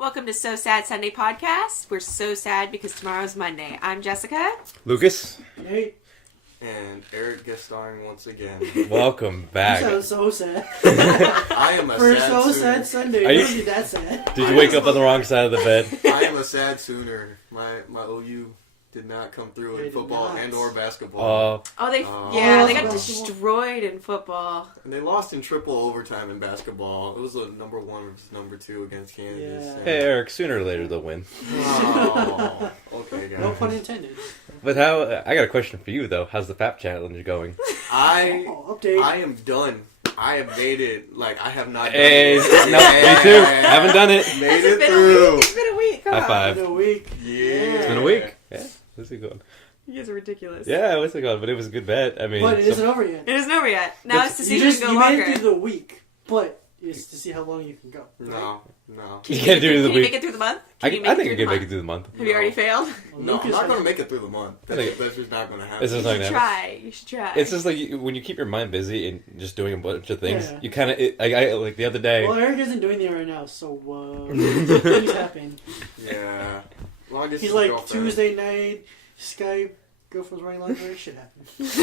Welcome to So Sad Sunday Podcast. We're so sad because tomorrow's Monday. I'm Jessica. Lucas. Hey. And Erik guest starring once again. Welcome back. You sound so sad. I am a For sad so sooner. sad Sunday. Are you- Don't be that sad. Did you wake up on the wrong side of the bed? I am a sad sooner. My OU did not come through They in did football not. and or basketball. They Oh, got basketball. destroyed in football. And they lost in triple overtime in basketball. It was a number 1 versus number 2 against Kansas. Yeah. And- Hey, Eric, sooner or later they'll win. Oh, okay, guys. No pun intended. But I got a question for you, though. How's the FAP challenge going? Update. I am done. I have made it. Like, I have not done Hey, it. no, me too. Haven't done it. Made It's it been through. a week. It's been a week. Come High on. five. In a week. Yeah. It's been a week. Yeah, what's it going? You guys are ridiculous. Yeah, what's it going? But it was a good bet. I mean, But it isn't over yet. It isn't over yet. Now it's to see You who just can you go made longer. it through the week, but it's to see how long you can go. No. Can You can't do it in the Can you week. make it through the month? I Can think you you can make it through through the month. the month? Have you already failed? Well, No, I'm Lucas not going has- to make it through the month. I think- That's just not going to happen. It's just You not should gonna happen. try. You should try. It's just like when you keep your mind busy and just doing a bunch of things, Yeah. you kind of I like the other day. Well, Eric isn't doing it right now, so things happen. Yeah. Longest He's is like girlfriend. Tuesday night, Skype, girlfriend's wearing lingerie, shit happens.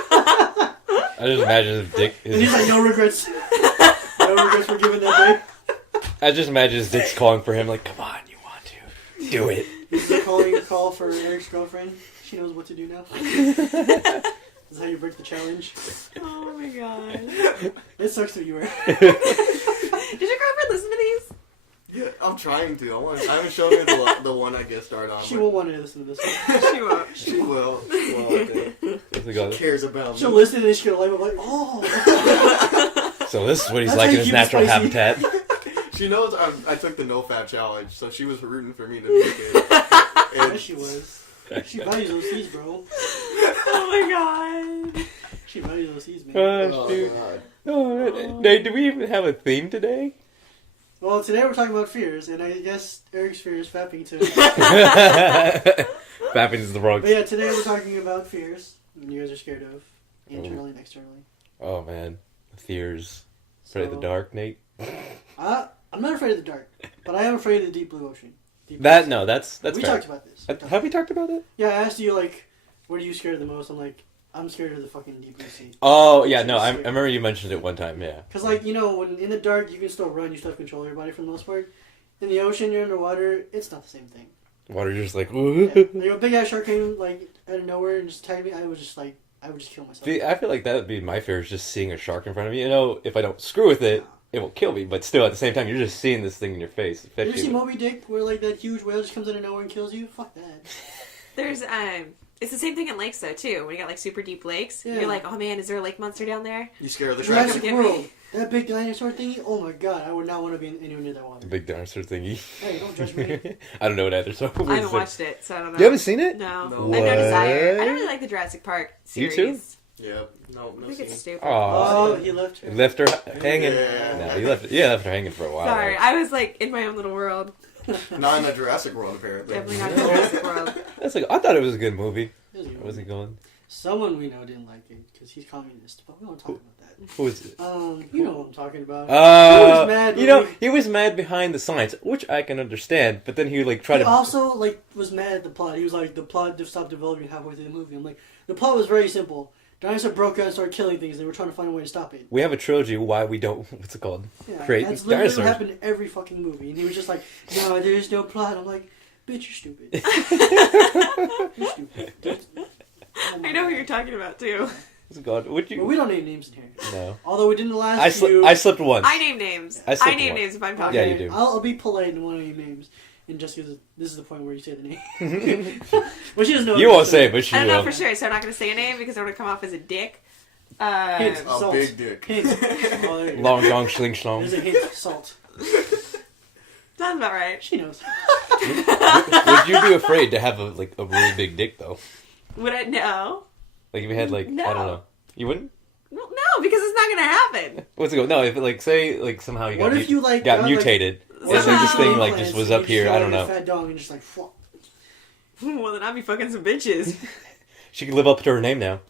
I just imagine his dick. And he's like, no regrets. No regrets for giving that day. I just imagine his dick's calling for him, like, "Come on, you want to do it." This is a call for Eric's girlfriend. She knows what to do now. This is how you break the challenge. Oh my god. It sucks to you, Eric. Did your girlfriend listen to these? Yeah, I'm trying to. I haven't shown her the one I guest starred on. She but won't want to listen to this one. She won't. She will. Well, okay. What's it called? She cares about me. She'll listen and she'll like, oh. So this is what he's That's like how in you his keep it natural spicy. habitat. She knows I took the no fat challenge, so she was rooting for me to make it. Yeah, And she was. She values those C's, bro. Oh my god. She values those C's, man. Oh, shoot. God. Oh, Nate, do we even have a theme today? Well, today we're talking about fears, and I guess Eric's fear is fapping too. Fapping is the wrong. But yeah, today we're talking about fears you guys are scared of, internally and externally. Oh man, fears. Afraid of the So, dark, Nate. I'm not afraid of the dark, but I am afraid of the deep blue ocean. Deep blue That's sea. We fair. talked about this. Have we talked about it? Yeah, I asked you, like, what are you scared of the most? I'm like, I'm scared of the fucking deep blue sea. Oh yeah, no, I remember you mentioned it one time. Yeah. Because, like, you know, when in the dark, you can still run, you still have control of your body for the most part. In the ocean, you're underwater, it's not the same thing. Water just like. Yeah. Like, a big ass shark came, like, out of nowhere and just tagged me, I would just kill myself. See, I feel like that would be my fear, is just seeing a shark in front of me. You know, if I don't screw with it, it will kill me. But still, at the same time, you're just seeing this thing in your face. You ever see Affecting Moby Dick, where, like, that huge whale just comes out of nowhere and kills you? Fuck that. There's it's the same thing in lakes though too. When you got like super deep lakes, Yeah. you're like, oh man, is there a lake monster down there? You scared of the Jurassic shark? Get me. World. That big dinosaur thingy, oh my god, I would not want to be anywhere near that water. the big dinosaur thingy. Hey, don't judge me. I don't know what either. So I haven't watched it, so I don't know. You haven't seen it? No. No. I have no desire. I What? don't really like the Jurassic Park You series. too? Yeah. No, I no think it's scene. stupid. Oh, Oh, he left her. left her hanging. Yeah. No, you left her hanging for a while. Sorry, though. I was like in my own little world. Not in the Jurassic World, apparently. Definitely not in the Jurassic World. That's like, I thought it was a good movie. It was a good Was one. it going? Someone we know didn't like it because he's communist, but we won't talk about that. Who was it? You know what I'm talking about. He was mad, you know, movie. he was mad behind the science, which I can understand. But then he like tried He to. also like was mad at the plot. He was like, the plot just stopped developing halfway through the movie. I'm like, the plot was very simple. Dinosaur broke out and started killing things. They were trying to find a way to stop it. We have a trilogy. Why we don't? What's it called? Yeah, Create that's literally dinosaurs. what happened in every fucking movie. And he was just like, no, there's no plot. I'm like, bitch, you're stupid. You're stupid. Oh my I know who God. you're talking about too. What's it called? Would But you? we don't name names in here. No. Although we didn't last I few. slipped once. I name names. I I, slipped name one. names if I'm talking. Yeah, you do. I'll be polite and want to name names. And just because this is the point where you say the name. Well, she doesn't know. You won't say it, but she I don't know will. for sure, so I'm not going to say a name because I want to come off as a dick. Hint. A Salt. big dick. Hint. Oh, there you go. Long dong schling schlong. There's a hint. Salt. Sounds about right. She knows. Would you be afraid to have a really big dick though? Would I? No. Like if you had like No. I don't know, you wouldn't. Well, no, because it's not going to happen. What's it go? No, if it, like say like somehow you What got if you like got got, mutated. What It's if like this you thing got like just was up here. I don't know. Fat dog and just like. Fuck. Well, then I'd be fucking some bitches. She could live up to her name now.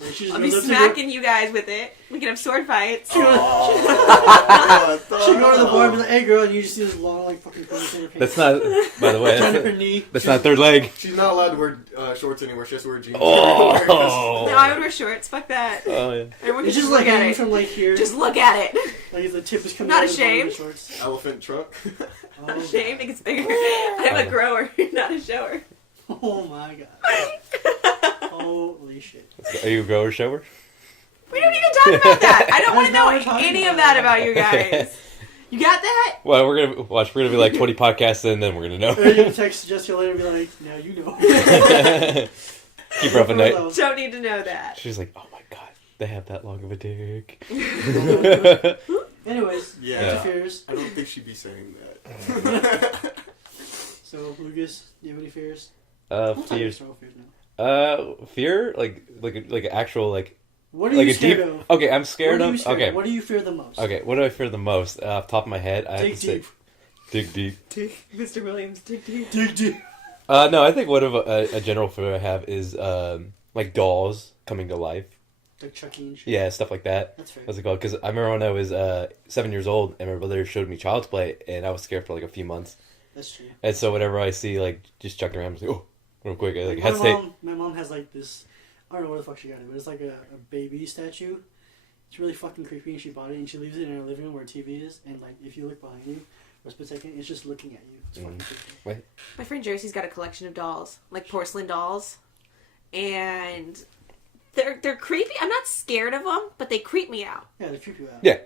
Like, she just I'll be goes up to smacking you guys with it. We can have sword fights. Oh, She go to the bar and be like, "Hey, girl," and you just see this long, like, fucking ponytail in her That's pants. not. By the way, Down to her that's, knee. that's not third leg. She's not allowed to wear shorts anymore. She has to wear jeans. Oh. No, I would wear shorts. Fuck that. Oh yeah. Everyone It's can just look like at hanging it. from like here. Just look at it. Like the tip is coming Not out of the bottom of ashamed. the shorts. Elephant truck. Oh, Shame, it gets bigger. I'm a grower, not a shower. oh my god. Holy shit. Are you a grower shower? We don't even talk about that. I don't want to That's not what know we're talking any of about. that about you guys. You got that? Well, we're gonna watch. We're gonna be like 20 podcasts in, and then we're gonna Or you know. can text Jessica later and be like, "Now you know." Keep her up at night. Don't need to know that. She's like, "Oh my god, they have that long of a dick." Anyways, Yeah. back to fears. I don't think she'd be saying that. So, Lucas, do you have any fears? We'll talk Fears. about fears now. Fear, like actual like What are like you a deep. scared of? Okay, I'm scared What are of. you scared Okay, of? What do you fear the most? okay. What do I fear the most? Off the top of my head, I have Dig to say, deep. dig deep. Mr. Williams, dig deep. Dig deep. No, I think one of a general fear I have is like dolls coming to life. Like Chucky and shit. Yeah, stuff like that. That's fair. What's it called? Because I remember when I was 7 years old, and my brother showed me Child's Play, and I was scared for like a few months. That's true. And so whenever I see like just chucking around, I'm just like, oh, real quick, I like my hesitate. mom has like this. I don't know where the fuck she got it, but it's like a baby statue. It's really fucking creepy, and she bought it, and she leaves it in her living room where her TV is, and like if you look behind you for a split second, it's just looking at you. It's fucking creepy. My friend Josie's got a collection of dolls, like porcelain dolls, and they're creepy. I'm not scared of them, but they creep me out. Yeah, they creep you out. Yeah.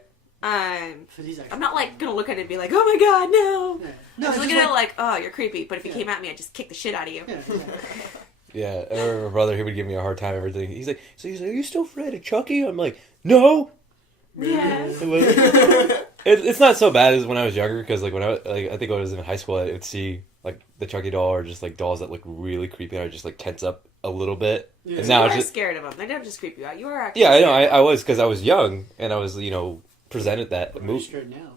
But he's actually. I'm not like gonna look at it and be like, oh my god, no. Yeah. I No, was it's looking just at it like, oh, you're creepy. But if you Yeah. came at me, I'd just kick the shit out of you. Yeah, yeah. Yeah, I remember my brother, he would give me a hard time. Everything. He's like, are you still afraid of Chucky? I'm like, no. Yeah. It's not so bad as when I was younger because like when I think when I was in high school, I would see like the Chucky doll or just like dolls that look really creepy, and I would just like tense up a little bit. Yeah. And So now you it's are just scared of them. They don't just creep you out. You are actually yeah, I know. scared. I was because I was young and I was presented that What are you movie. scared now?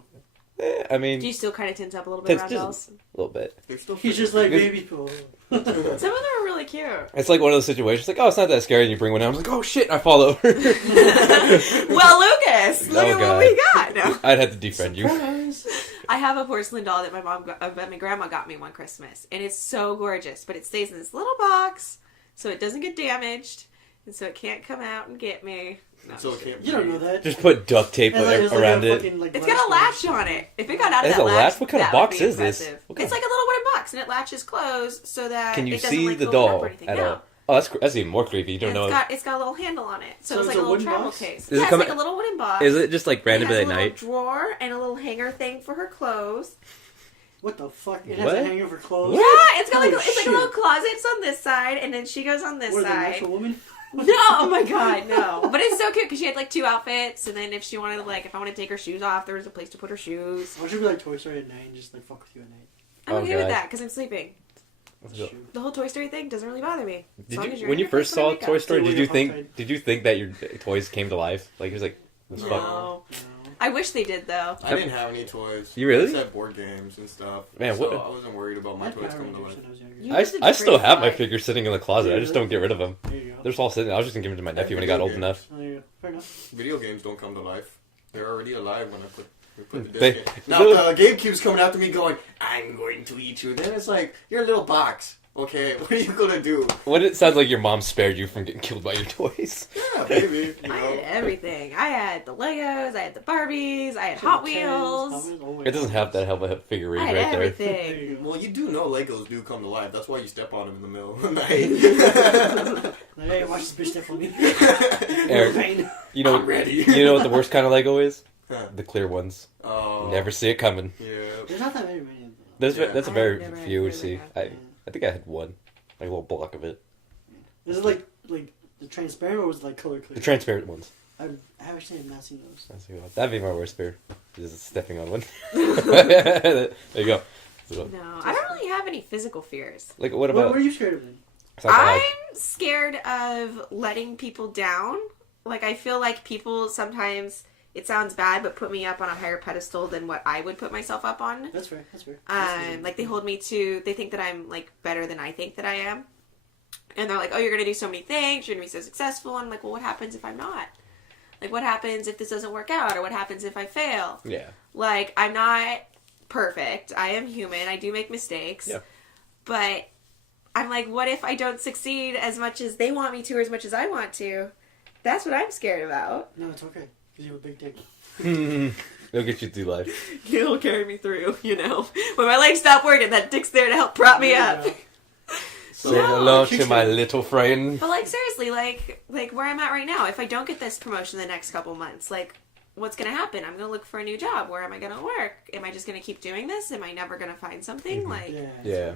I mean, Do you still kind of tense up a little bit around Just dolls? a little bit. They're still He's freaking just like Because- baby people. Some of them are really cute. It's like one of those situations like, oh, it's not that scary, and you bring one out. I'm like, oh shit, I fall over. Well, Lucas, look Oh, at what God. we got. No. I'd have to defend you. Surprise. I have a porcelain doll that my grandma got me one Christmas, and it's so gorgeous. But it stays in this little box, so it doesn't get damaged, and so it can't come out and get me. No. So it can't You don't know breathe. that. Just put duct tape And, like, there's, like, around a it. fucking, like, It's got a latch on it. If it got out of It's that a latch? What kind of that would box be is this? impressive. What kind It's like a little wooden box, and it latches closed so that Can you it doesn't, see like, the open up doll or anything. at No. all? Oh, that's even more creepy. You don't And know. it's got a little handle on it, so, So it's it's like a a little wooden travel box? case. Does it Yeah, come- it's like a little wooden box. Is it just like It randomly has at a little night? drawer and a little hanger thing for her clothes. What the fuck? It has What? a hanger for clothes. Yeah, it's got like Holy it's like a shit. little closets on this side, and then she goes on this What, an side. actual woman? No, oh my god, no. But it's so cute because she had like 2 outfits, and then if she wanted if I want to take her shoes off, there was a place to put her shoes. Why should we like Toy Story at night and just like fuck with you at night? I'm Oh, okay with God. that because I'm sleeping. That's Cool. true. The whole Toy Story thing doesn't really bother me. As Did long as you you're when in you your place first when I saw wake up. Toy Story? Still Did you wearing think outside. did you think that your toys came to life? Like it was like, this fuck. No. No. I wish they did though. I didn't have any toys. You really? I just had board games and stuff. Man, so what- I wasn't worried about I my had toys Power coming to Rangers life. when I was younger. You I used to I still have my figure. figures sitting in the closet. I just don't get rid of them. There you go. They're just all sitting. I was just gonna give them to my nephew when he got old enough. Oh, there you go. Fair enough. Video games don't come to life. They're already alive when I put the They- disc in. Now the GameCube's coming after me going, I'm going to eat you. Then it's like, you're a little box. Okay, what are you gonna do? What it sounds like your mom spared you from getting killed by your toys. Yeah, maybe. You I know. had everything. I had the Legos, I had the Barbies, I had Hot Wheels. It doesn't have that help a figurine I had right there. There everything. you go. Well, you do know Legos do come to life. That's why you step on them in the middle of the night. Like, hey, watch this bitch step on me. Eric, Pain. you know, I'm ready. you know what the worst kind of Lego is? Huh. The clear ones. Oh. You never see it coming. Yeah. There's not that many of them. That's a I very never had few to clear see. Lego. I think I had one, like a little block of it. Is it like the transparent or was it like color clear? The transparent ones. I actually have not seen those. That'd be my worst fear. Just stepping on one. There you go. So, No, I don't really have any physical fears. like, what What about? are you scared of then? I'm scared of letting people down. Like, I feel like people sometimes, it sounds bad, but put me up on a higher pedestal than what I would put myself up on. That's fair. That's fair. Like, they hold me to, they think that I'm, like, better than I think that I am. And they're like, oh, you're going to do so many things. You're going to be so successful. And I'm like, well, what happens if I'm not? Like, what happens if this doesn't work out? Or what happens if I fail? Yeah. Like, I'm not perfect. I am human. I do make mistakes. Yeah. But I'm like, what if I don't succeed as much as they want me to or as much as I want to? That's what I'm scared about. No, it's okay. Because you have a big dick. It'll get you through life. It'll carry me through, you know. When my legs stop working, that dick's there to help prop me up. So, Say hello to my little friend. But, like, seriously, like where I'm at right now, if I don't get this promotion the next couple months, like, what's going to happen? I'm going to look for a new job. Where am I going to work? Am I just going to keep doing this? Am I never going to find something? Mm-hmm. Like, Yeah.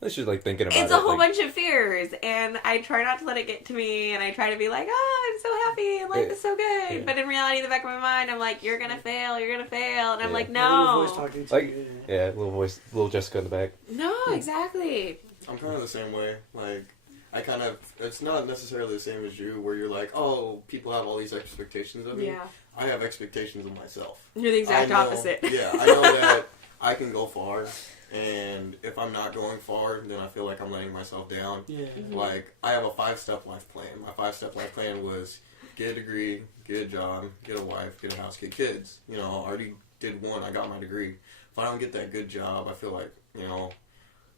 It's just, like, thinking about it. it's a whole like, bunch of fears, and I try not to let it get to me, and I try to be like, oh, I'm so happy, and life is so good. Yeah. But in reality, in the back of my mind, I'm like, you're going to fail, and I'm Yeah. like, A little voice no. talking to Like, you. yeah, little voice, little Jessica in the back. No, exactly. I'm kind of the same way. Like, it's not necessarily the same as you, where you're like, oh, people have all these expectations of me. Yeah. I have expectations of myself. You're the exact I know- opposite. Yeah, I know that I can go far, and if I'm not going far, then I feel like I'm letting myself down. Yeah. Like, I have a 5-step life plan. My 5-step life plan was get a degree, get a job, get a wife, get a house, get kids. You know, I already did one. I got my degree. If I don't get that good job, I feel like, you know,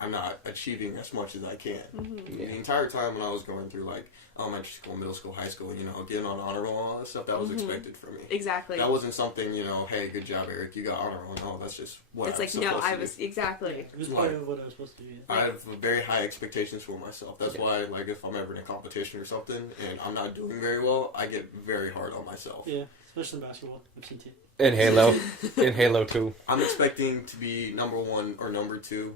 I'm not achieving as much as I can. Mm-hmm. The entire time when I was going through, like, elementary school, middle school, high school, you know, getting on honor roll and all that stuff, that was expected from me. Exactly. That wasn't something, you know, hey, good job, Eric, you got honor roll. No, that's just what It's I'm like, no, supposed I to was, do. exactly. It was part of what I was supposed to do. Yeah. I have very high expectations for myself. That's why, like, if I'm ever in a competition or something and I'm not doing very well, I get very hard on myself. Yeah, especially in basketball. I've seen it. In Halo. In Halo 2. I'm expecting to be number 1 or number 2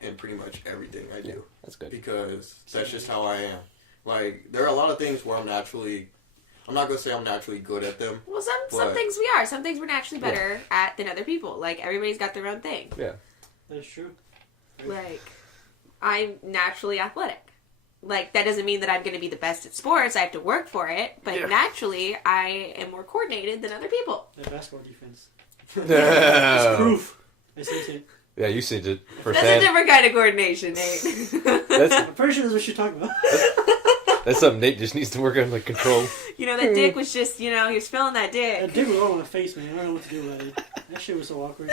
in pretty much everything I do. Yeah, that's good. Because that's just how I am. Like, there are a lot of things where I'm not going to say I'm naturally good at them. Well, some But- things we are. Some things we're naturally better at than other people. Like, everybody's got their own thing. Yeah. That is true. Like, I'm naturally athletic. Like, that doesn't mean that I'm going to be the best at sports. I have to work for it. But naturally, I am more coordinated than other people. That basketball defense. It's Yeah, proof. I seen it. you see it That's a firsthand. different kind of coordination, Nate. That's, I'm pretty sure that's what you're talking about. that's something Nate just needs to work on, like, control. You know, that dick was just, you know, he was feeling that dick. That dick was all on my face, man. I don't know what to do about it. That shit was so awkward.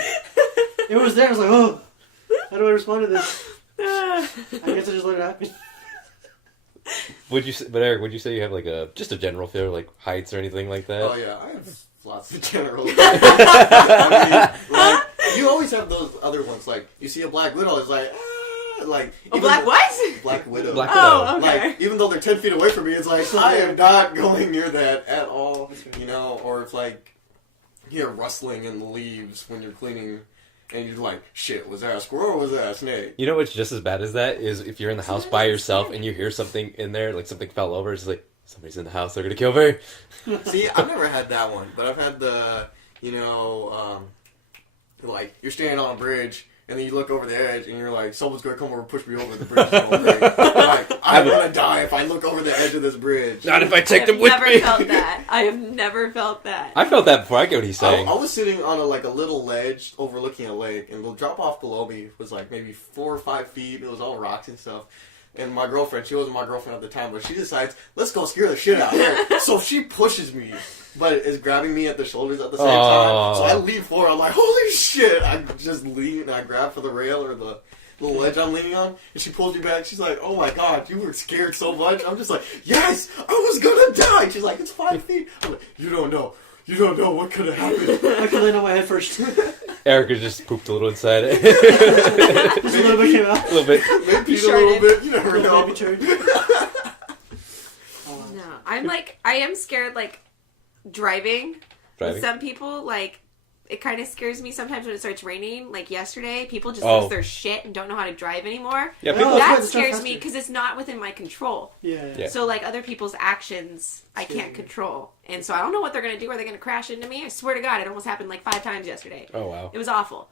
It was there. I was like, oh, how do I respond to this? I guess I just let it happen. Eric, would you say you have, like, just a general fear, like, heights or anything like that? Oh, yeah, I have lots of general. I mean, like, you always have those other ones. Like, you see a black widow, it's like, like. A even black though- what? Black widow. Black Oh, okay. Like, even though they're 10 feet away from me, it's like, I am not going near that at all. You know, or if, like, you hear rustling in the leaves when you're cleaning, and you're like, shit, was that a squirrel or was that a snake? You know what's just as bad as that is if you're in the house by yourself and you hear something in there, like something fell over, it's like, somebody's in the house, they're gonna kill me. See, I've never had that one, but I've had the, you know, like, you're standing on a bridge, and then you look over the edge, and you're like, someone's gonna come over and push me over the bridge. Like, I'm gonna die if I look over the edge of this bridge. Not if I take them I've with never me. felt that. I have never felt that. I felt that before. I get what he's saying. I was sitting on a little ledge overlooking a lake, and the drop off below me was like maybe 4 or 5 feet. It was all rocks and stuff. And my girlfriend, she wasn't my girlfriend at the time, but she decides, let's go scare the shit out of her. So she pushes me, but is grabbing me at the shoulders at the same time. So I lean forward. I'm like, holy shit! I just lean and I grab for the rail or the little ledge I'm leaning on, and she pulls me back. She's like, oh my god, you were scared so much. I'm just like, yes, I was gonna die. She's like, it's 5 feet. I'm like, you don't know. You don't know what could have happened. I could land on my head first. Erica just pooped a little inside it. Just a little bit came out. A little bit. Maybe a little bit. You never know. Baby turd. No, I'm like, I am scared, like, driving. With Driving. some people, like, it kind of scares me sometimes when it starts raining. Like yesterday, people just Oh. lose their shit and don't know how to drive anymore. Yeah, Oh, people, that's That right, it's scares faster. me because it's not within my control. Yeah. Yeah. So, like, other people's actions, I can't control. And so I don't know what they're going to do. Are they going to crash into me? I swear to God, it almost happened like 5 times yesterday. oh wow. It was awful.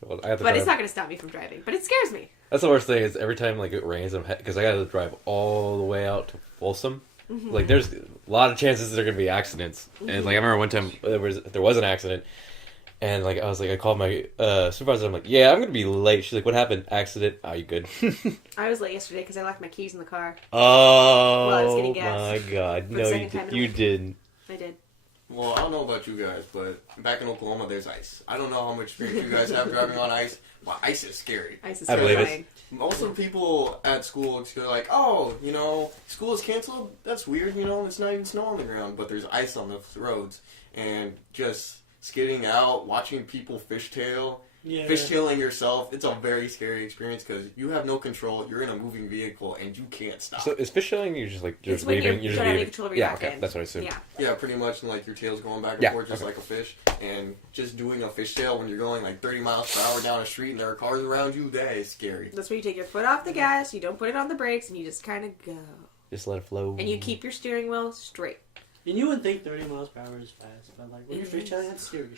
Well, I have to But drive. it's not going to stop me from driving. But it scares me. That's the worst thing is every time like it rains, because I got to drive all the way out to Folsom. Like there's a lot of chances there are gonna be accidents, and like I remember one time there was an accident, And like I called my supervisor. I'm like, yeah, I'm gonna be late. She's like, what happened? Accident? Are you good? I was late yesterday because I left my keys in the car. Oh I was getting gas. my god! For the No, second time in a you week. didn't. I did. Well, I don't know about you guys, but back in Oklahoma, there's ice. I don't know how much experience you guys have driving on ice, but ice is scary. Ice is I believe it. terrifying. Most of the people at school, they're like, oh, school is canceled. That's weird, it's not even snow on the ground, but there's ice on the roads. And just skidding out, watching people fishtailing yourself, it's a very scary experience because you have no control. You're in a moving vehicle and you can't stop. So is fishtailing? You're just It's when leaving. you You're just don't have any leaving. control over your Yeah, back okay, end. that's what I assume. Yeah. Yeah, pretty much, and like your tail's going back and Yeah, forth just okay. like a fish. And just doing a fishtail when you're going like 30 miles per hour down a street and there are cars around you, that is scary. That's where you take your foot off the gas, you don't put it on the brakes, and you just kind of go. Just let it flow. And you keep your steering wheel straight. And you wouldn't think 30 miles per hour is fast, but like when you're freestyling, that's scary.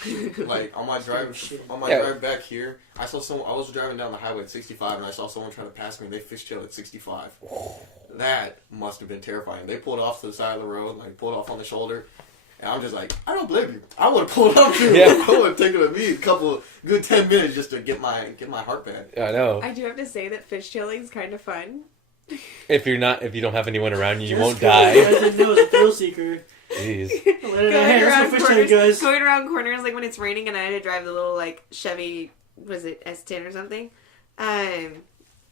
Like on my drive Shit. drive back here, I was driving down the highway at 65 and I saw someone trying to pass me and they fishtailed at 65. That must have been terrifying. They pulled off to the side of the road, like pulled off on the shoulder. And I'm just like, I don't blame you. I would have pulled up too. Yeah. I would have taken with me a couple good 10 minutes just to get my heart bad. I know. I do have to say that fishtailing is kind of fun. If you don't have anyone around you, you Just won't 'cause you die. guys didn't know it's a thrill seeker. Jeez. Hey, that's what fishtail, guys. Going around corners, like when it's raining and I had to drive the little like Chevy, was it S10 or something?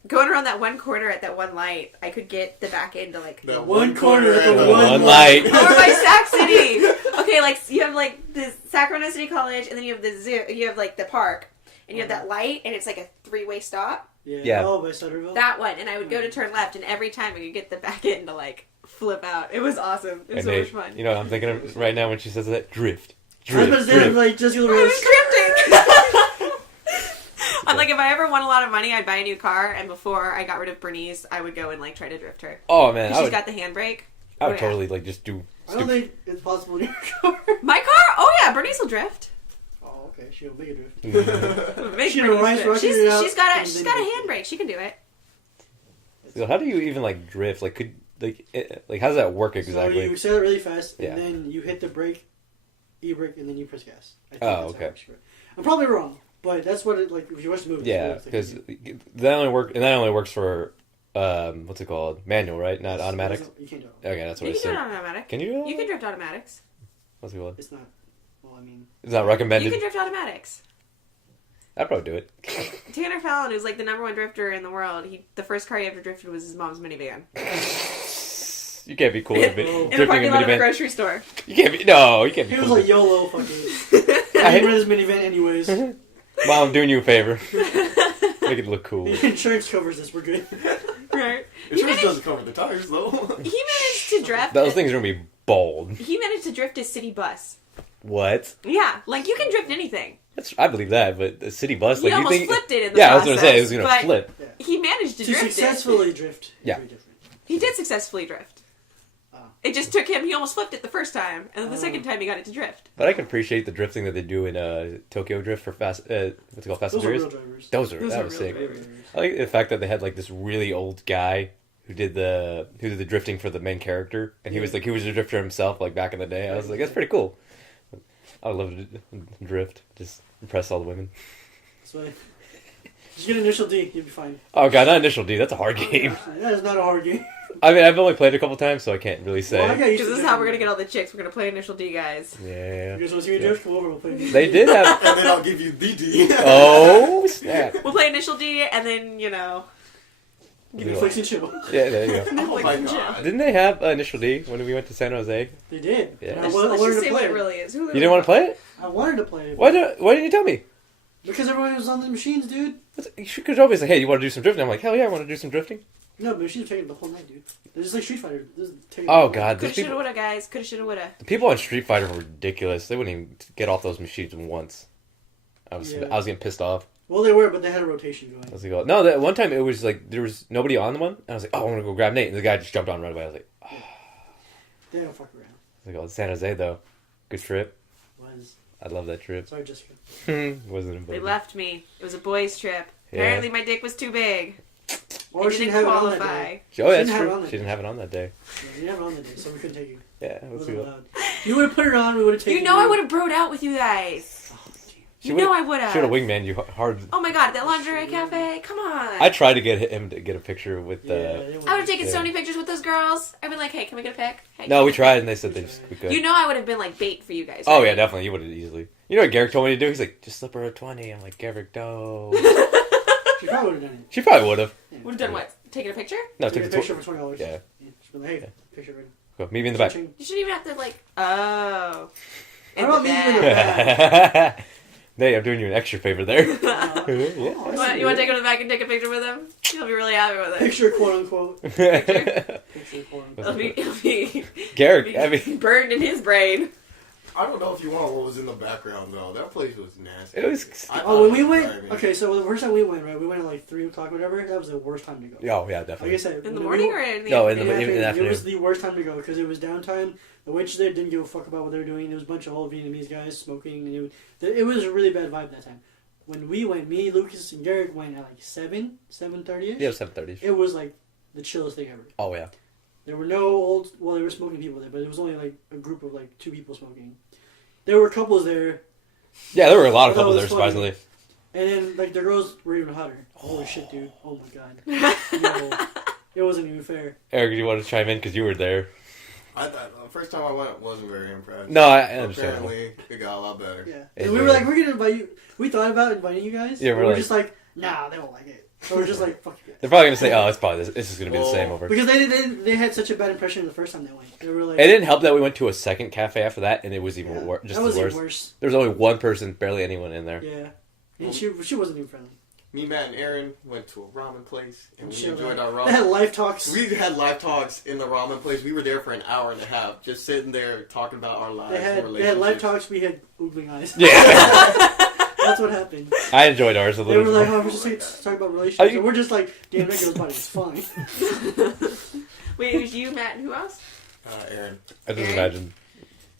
Going around that one corner at that one light, I could get the back end to like That one corner at the and one light. Over by Sac City. Okay, like you have like the Sacramento City College, and then you have the zoo. You have like the park, and you have that light, and it's like a 3-way stop. Yeah. Oh, by Sutterville? That one, and I would go to turn left, and every time I could get the back end to like flip out. It was awesome. It was so much fun. You know, I'm thinking of right now when she says that drift. I was about to say, Drift. like, just I go was drifting. I'm like, if I ever won a lot of money, I'd buy a new car, and before I got rid of Bernice, I would go and like try to drift her. Oh man, 'Cause I she's would got the handbrake. I would Oh, yeah. totally like just do. I don't think it's possible in your car. My car? Oh yeah, Bernice will drift. Oh, okay. She'll make a drift. Make She Bernice reminds drift. me, She's, it out, she's got a and she's then got a drift. handbrake. She can do it. So how do you even like drift? Like like how does that work So exactly? you accelerate really fast, Yeah. and then you hit the brake, e-brake, and then you press gas. I think Oh, that's how okay. it works. I'm probably wrong, but that's what it, like, if you watch the movie. Yeah, because that only works for what's it called? Manual, right? Not automatic. You can't do it. Okay, that's what You I can do it assumed. on automatic. Can you do that? You can drift automatics. What's it called? It's not. Well, I mean, It's not You recommended. can drift automatics. I'd probably do it. Tanner Fallon, who's like the #1 drifter in the world, the first car he ever drifted was his mom's minivan. You can't be cool with In the drifting parking a lot of a minivan. grocery store. You can't be. No, you can't be he was cool. like YOLO, fucking. I hate this minivan anyways. Mom, I'm doing you a favor. Make it look cool. The insurance covers this. We're good. Right. Insurance doesn't cover the tires, though. He managed to drift. Those things are gonna be bold. He managed to drift his city bus. What? Yeah, like you can drift anything. I believe that, but the city bus, He like you almost think? flipped it in the Yeah, I was process. gonna say it was gonna but flip. He managed to To drift successfully drift. Yeah. Very different. it. He did successfully drift. Oh. It just took him. He almost flipped it the first time, and then the second time he got it to drift. But I can appreciate the drifting that they do in Tokyo Drift for Fast. What's it called? Fast and Those are Furious. real drivers. Those Those that are was real sick. drivers. I like the fact that they had like this really old guy who did the drifting for the main character, and he was a drifter himself, like back in the day. I was like, that's pretty cool. I would love to drift, just impress all the women. That's why. Just get initial D, you'll be fine. Oh god, not Initial D. That's a hard game. That is not a hard game. I mean, I've only played it a couple times, so I can't really say. Well, I got used Because to this is drifting. how we're gonna get all the chicks. We're gonna play Initial D, guys. Yeah. You guys want to see me drift? Come over, we'll play. They did have. And then I'll give you DD. Oh snap! We'll play Initial D, and then Give me flicks and chill. Yeah, there you go. Oh my god. Didn't they have Initial D when we went to San Jose? They did. Yeah. And I Let's, wa- I let's wanted just to say what play it it. really is. You didn't want to play it? I wanted to play it. Why didn't you tell me? Because everyone was on the machines, dude. You could always say, "Hey, you want to do some drifting?" I'm like, "Hell yeah, I want to do some drifting." No, the machines were taking the whole night, dude. They're just like Street Fighter. They're just taking Oh the whole god, night. these Coulda, shoulda, people, woulda, guys. Coulda, shoulda, woulda. the people on Street Fighter were ridiculous. They wouldn't even get off those machines once. I was Yeah. getting pissed off. Well, they were, but they had a rotation I going. was like, oh. No, that one time it was like there was nobody on the one, and I was like, "Oh, I want to go grab Nate," and the guy just jumped on right away. I was like, "Oh." They don't fuck around. I was like, "Oh, San Jose though, good trip. Was I love that trip." sorry, Jessica. Wasn't it? They left me. It was a boys' trip. Yeah. Apparently, my dick was too big. Or It she didn't didn't have it on that qualify. day. Oh, that's She didn't have it true. on that She didn't have it on that day. Yeah, she didn't have it on that day, so we couldn't take you. Yeah, It let's wasn't go. allowed. You would have put it on, we would have taken You know I would have broed out with you guys. Oh, You know I would have. Should have wingman you hard. Oh my god, that lingerie cafe! Come on. I tried to get him to get a picture with the. I would have taken so many pictures with those girls. I've been like, hey, can we get a pic? Hey, No, we tried and they said we could. You know I would have been like bait for you guys. Oh right? yeah, definitely. You would have easily. You know what Garrick told me to do? He's like, just slip her a 20. I'm like, Garrick, no. She probably would have done it. She probably would have. Yeah. Would have done what? Taken a picture? No, Take took a the picture for $20. Yeah. She'd be like, hey, picture ready. Cool. Meet me in the back. You shouldn't even have to like. Oh. How about meet you in the back? Hey, I'm doing you an extra favor there. Oh, You want to take him to the back and take a picture with him? He'll be really happy with it. Picture, quote unquote. Picture, quote unquote. It'll be Garrick, I mean, burned in his brain. I don't know if you want what was in the background though. That place was nasty. it was. Oh, when we went, okay, so the first time we went, right, we went at like 3 o'clock or whatever, that was the worst time to go. Oh yeah, Like I definitely. said, In the when morning we, or in the No, in afternoon? the afternoon. It was the worst time to go because it was downtime. The waitress there didn't give a fuck about what they were doing. There was a bunch of old Vietnamese guys smoking, and it was a really bad vibe that time. When we went, me, Lucas, and Garrick went at like 7:30ish. Yeah, it was 7:30. It was like the chillest thing ever. Oh yeah. There were no old, well, there were smoking people there, but it was only like a group of like 2 people smoking. There were couples there, Yeah, there were a lot of That couples was there, funny. surprisingly. and then like the girls were even hotter. Holy shit, dude! Oh my god, no, it wasn't even fair. Eric, do you want to chime in because you were there? I thought the first time I went, wasn't very impressed. No, I understand. Apparently, it got a lot better. Yeah, It and we were was. like, we're gonna invite you. We thought about inviting you guys. Yeah, but we're we're like- just like, nah, they won't like it. So we're just like, fuck you guys. They're probably gonna say, "Oh, it's probably this is gonna be the Well, same over." Because they had such a bad impression the first time they went. They were like, It didn't help that we went to a second cafe after that, and it was even worse. Just that was as worse. even worse. There was only one person, barely anyone in there. Yeah, and she wasn't even friendly. Me, Matt, and Aaron went to a ramen place, and we Chill enjoyed out. our They had ramen. life talks. We had live talks in the ramen place. We were there for an hour and a half, just sitting there talking about our lives and They had relationships. life talks. We had oogling eyes. Yeah, That's what happened. I enjoyed ours a They were little. like, oh, we're just talking about relationships. And we're just like, damn, that girl's body is fine. Wait, it was you, Matt, and who else? Aaron. I just imagine,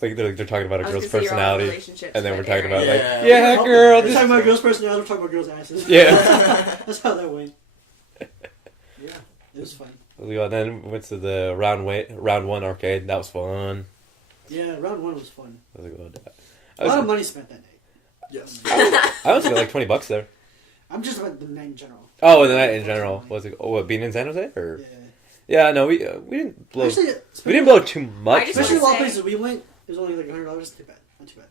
like they're talking about a I was girl's gonna say you're all in personality, relationships and then we're with talking Aaron. about Yeah. like, yeah, We're girl, We're just talking about girls' personality. We're talking about girls' asses. yeah. That's how that went. Yeah, it was fun. And then went to the round 1 arcade. That was fun. Yeah, round 1 was fun. That was a good. A lot of money spent that night. Yes. I only spent like $20 there. I'm just about the night in general. Oh, the night in general was it? Oh, what, being in San Jose or? Yeah. Yeah, no, we didn't blow. Actually, We didn't blow too much. I just especially wanna a lot of say- places we went, it was only like $100. Not too bad. Not too bad.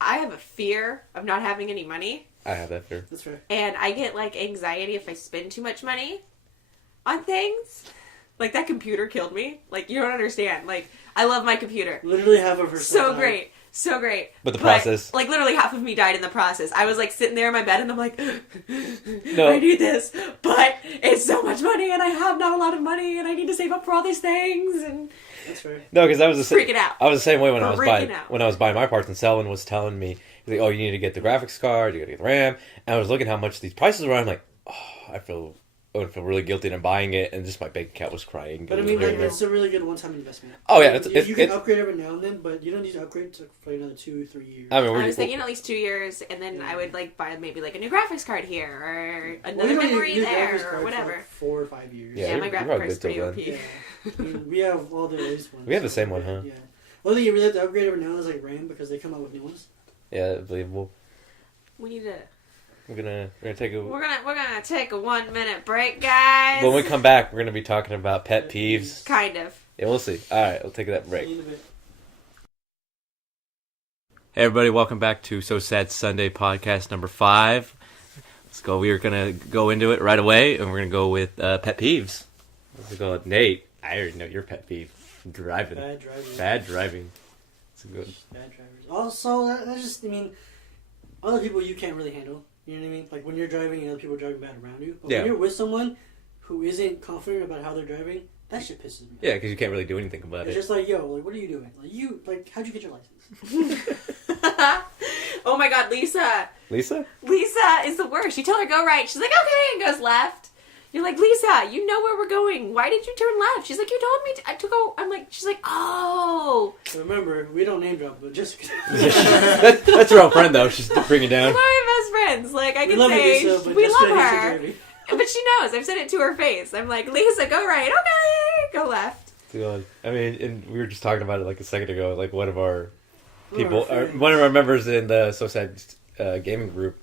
I have a fear of not having any money, I have that fear. That's fair. and I get like anxiety if I spend too much money on things. Like that computer killed me. Like you don't understand. Like I love my computer. Literally half of her So stuff died. great. So great. But the process. Like literally half of me died in the process. I was like sitting there in my bed and I'm like, No. I need this, but it's so much money and I have not a lot of money and I need to save up for all these things and That's fair. No, because I was the freaking out. I was the same way when I was buying Freaking out. my parts, and Selwyn was telling me, he's like, "Oh, you need to get the graphics card, you got to get the RAM." And I was looking how much these prices were. I'm like, "Oh, I would feel really guilty in buying it," and just my bank account was crying. But I It mean, was like, very- it's a really good one-time investment. Oh, yeah, You can upgrade every now and then, but you don't need to upgrade for another 2-3 years. I mean, I was thinking at least 2 years, and then I would like buy maybe like a new graphics card here or Well, another you don't need memory a new graphics there card or for, whatever. like 4 or 5 years. Yeah, Yeah, my you're graphics probably card's good till pretty OP. Yeah. I mean, we have all the latest ones. We have the same one, huh? Yeah. The only thing you really have to upgrade every now and then is like RAM because they come out with new ones. Yeah, believable. We need to. We're gonna take a. We're gonna take a 1 minute break, guys. When we come back, we're gonna be talking about pet peeves. Kind of. Yeah, we'll see. All right, we'll take that break. See you in a bit. Hey everybody, welcome back to So Sad Sunday podcast number 5. Let's go. We are gonna go into it right away, and we're gonna go with pet peeves. Let's go with Nate. I already know your pet peeve. Driving. Bad driving. Bad driving. It's a good. Bad drivers. Also, that's just, I mean, other people you can't really handle. You know what I mean? Like when you're driving and other people are driving bad around you. But Yeah. when you're with someone who isn't confident about how they're driving, that shit pisses me off. Yeah, because you can't really do anything about It's it. just like, yo, like, what are you doing? Like, how'd you get your license? Oh my god, Lisa. Lisa? Lisa is the worst. You tell her go right. She's like, okay, and goes left. You're like, Lisa, you know where we're going. Why did you turn left? She's like, you told me to go. I'm like, she's like, oh. So remember, we don't name drop, but just That's her own friend though. She's bringing We're down. my best friends. Like, I we can love you, say, Lisa, but we just love hates your her. driving. But she knows. I've said it to her face. I'm like, Lisa, go right. Okay, go left. I mean, and we were just talking about it like a second ago. Like one of our One of people, our friends. one of our members in the So Sad gaming group.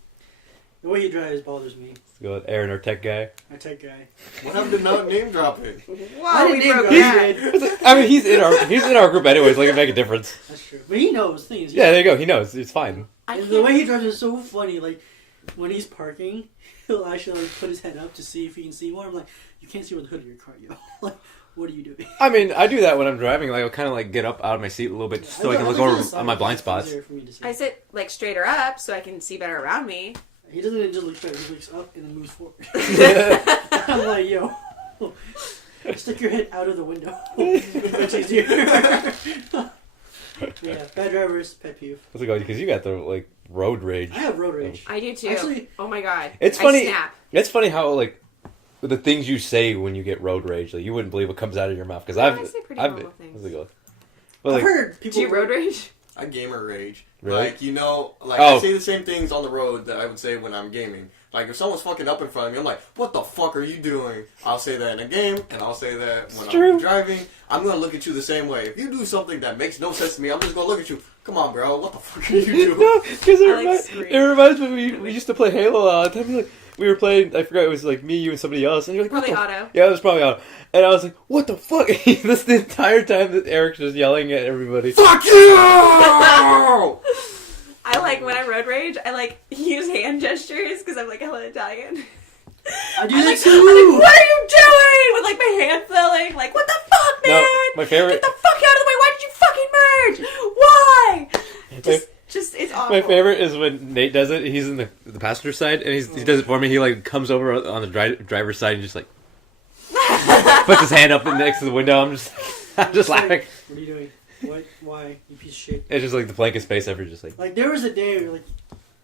The way he drives bothers me. Let's go with Aaron, our tech guy. Our tech guy. What happened to not name dropping? Whoa, we didn't broke name that. drop. I mean, he's in our group anyways. Like, it make a difference. That's true. But he knows things. Yeah, there you go. He knows. It's fine. And the way he drives is so funny. Like, when he's parking, he'll actually like put his head up to see if he can see more. I'm like, you can't see over the hood of your car, yo. Like, what are you doing? I mean, I do that when I'm driving. Like, I'll kind of like get up out of my seat a little bit just so I can look over on my blind spots. I sit like straighter up so I can see better around me. He doesn't just look straight. He looks up and then moves forward. I'm like, yo, stick your head out of the window. Much easier. Yeah, bad drivers, pet peeve. What's it called? Because you got the like road rage. I have road rage. I do too. Actually, oh my god. It's funny. I snap. It's funny how like the things you say when you get road rage, like you wouldn't believe what comes out of your mouth. Because I say pretty normal things. What's it called? I've Well, like, heard people. Do you road rage? I gamer rage. Really? Like, you know, like Oh. I say the same things on the road that I would say when I'm gaming. Like, if someone's fucking up in front of me, I'm like, what the fuck are you doing? I'll say that in a game, and I'll say that when true. I'm driving. I'm going to look at you the same way. If you do something that makes no sense to me, I'm just going to look at you. Come on, bro. What the fuck are you doing? No, because scream. it reminds me we used to play Halo all the time. Like, we were playing. I forgot it was like me, you, and somebody else. And you're like, what Probably the Otto. Yeah, it was probably Otto. And I was like, what the fuck? This the entire time that Eric's just yelling at everybody. Fuck you! I like when I road rage. I like use hand gestures because I'm like hella Italian. I do I'm that like, too. I'm like, what are you doing? With like my hand flailing, like what the fuck, man? No, my favorite. Get the fuck out of the way! Why did you fucking merge? Why? Just it's awful. My favorite is when Nate does it. He's in the passenger side, and he does it for me. He like comes over on the driver's side and just like puts his hand up next to the window. I'm just laughing. Like, what are you doing? What? Why? You piece of shit. It's just like the blankest face ever. Just like Like, there was a day, like,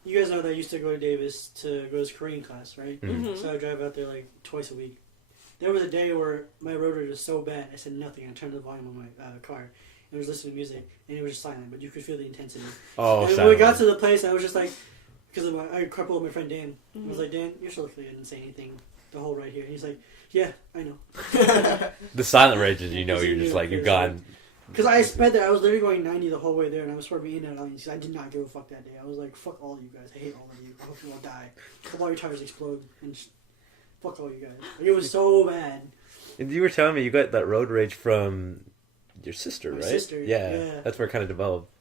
you guys know that I used to go to Davis to go to this Korean class, right? Mhm. So I would drive out there, like, twice a week. There was a day where my road rage was so bad, I said nothing. I turned the volume on my car and was listening to music, and it was just silent, but you could feel the intensity. oh, And when we got to the place, I was just like, because I coupled with my friend Dan. I was like, Dan, you're so lucky I didn't say anything the whole ride here. And he's like, yeah, I know. the silent rages. You know, you're just like you're gone. Because I sped there, I was literally going 90 the whole way there, and I was swerving in and out. Because I did not give a fuck that day. I was like, fuck all you guys. I hate all of you. I hope you all die. I hope all your tires explode. And fuck all you guys. Like, it was so bad. And you were telling me you got that road rage from your sister, My right? sister, Yeah, yeah. that's where it kind of developed.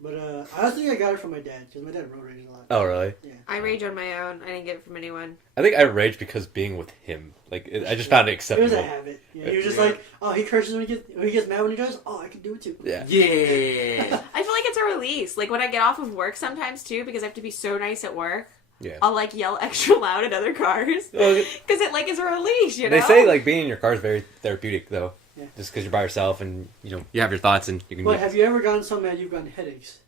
But I think I got it from my dad, because my dad road raged a lot. Oh, really? Yeah. I rage on my own. I didn't get it from anyone. I think I raged because being with him. Like, I just found it It acceptable. was a habit. Yeah, he was just like, oh, he curses when he gets mad when he drives. Oh, I can do it too. Yeah. Yeah. I feel like it's a release. Like when I get off of work sometimes too, because I have to be so nice at work. Yeah. I'll like yell extra loud at other cars Well, because it like is a release. You know. They say like being in your car is very therapeutic, though. Yeah. Just because you're by yourself and you know you have your thoughts and you can. But have you ever gotten so mad you've gotten headaches?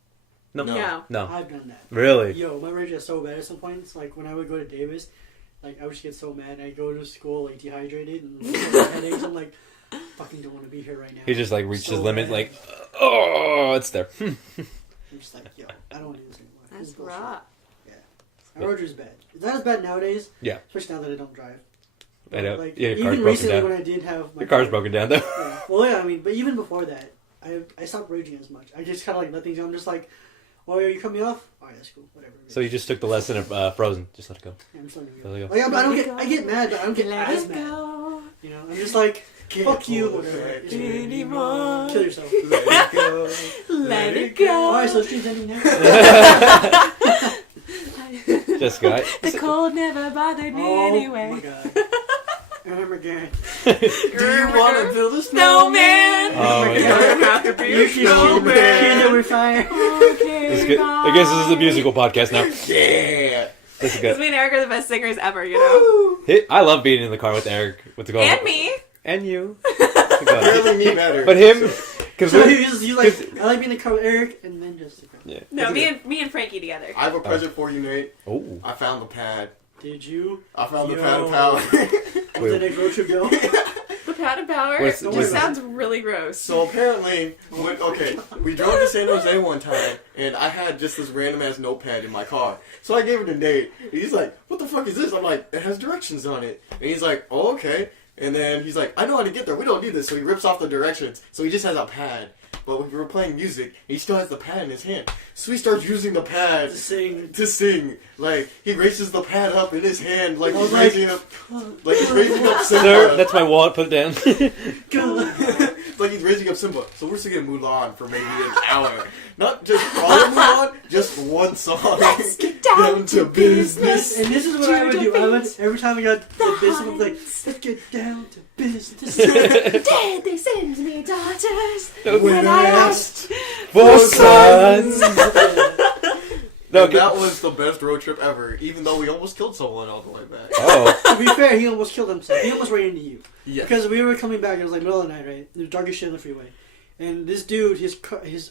No. No. No. I've done that. Really? Yo, my rage is so bad at some points. Like when I would go to Davis, like I would just get so mad. I'd go to school like dehydrated and headaches. I'm like, fucking don't want to be here right now. He just like reached So his limit. bad. Like, oh, it's there. I'm just like, yo, I don't want to do this anymore. This That's is bullshit. rough. My road is bad. It's not as bad nowadays. Yeah. Especially now that I don't drive. I know. Like, Yeah, your car's even broken recently down. when I did have my Your car's car- broken down though. Yeah. Well, yeah, I mean, but even before that, I stopped raging as much. I just kind of like let things go. I'm just like, oh, are you cutting me off? Alright, that's cool. Whatever. So you just took the lesson of Frozen. Just let it go. Yeah, I'm just letting it Let it go. go. Like, I don't get, I get mad, but I don't get Let as it mad. go. You know, I'm just like, fuck you, whatever. It's fine. Anymore. Kill yourself. Let it go. Let it go. Alright, so stream's ending now. Jessica. The cold never bothered me Oh anyway. my god. I remember again. Do you want to build a Snowman. Oh my You God. don't have to be You a should snowman. kill with fire. Okay, This is good. I guess this is a musical podcast now. Yeah. This is Because good. me and Eric are the best singers ever, you know? Hey, I love being in the car with Eric. What's it called? And me. And you. Really me better. But him, because So he's like, I like being in the car with Eric and then Jessica. yeah. No, me and Frankie together. I have a present for you, Nate. Oh. I found the pad. Did you? I found the Yo. pad of power. What's the next road trip go? The Pound of Power What's- just what's- sounds really gross. So apparently, we drove to San Jose one time, and I had just this random ass notepad in my car. So I gave it to Nate. And he's like, "What the fuck is this?" I'm like, "It has directions on it." And he's like, "Oh, okay." And then he's like, "I know how to get there. We don't need this." So he rips off the directions. So he just has a pad. but we were playing music. He still has the pad in his hand, so he starts using the pad to sing. Like he raises the pad up in his hand, like he's raising up Simba. Sir, that's my wallet. Put it down. Like he's raising up Simba. So we're singing Mulan for maybe an hour. Not just all of Mulan, just one song. Let's get down to business. And this is what I would do. Every time I got the business, I'm like, let's get down to business. Did they send me daughters When I asked for sons. No, and that was the best road trip ever, even though we almost killed someone all the way back. Oh. To be fair, he almost killed himself. He almost ran into you. Yes. Because we were coming back, it was like middle of the night, right? It was dark as shit on the freeway. And this dude, I guess his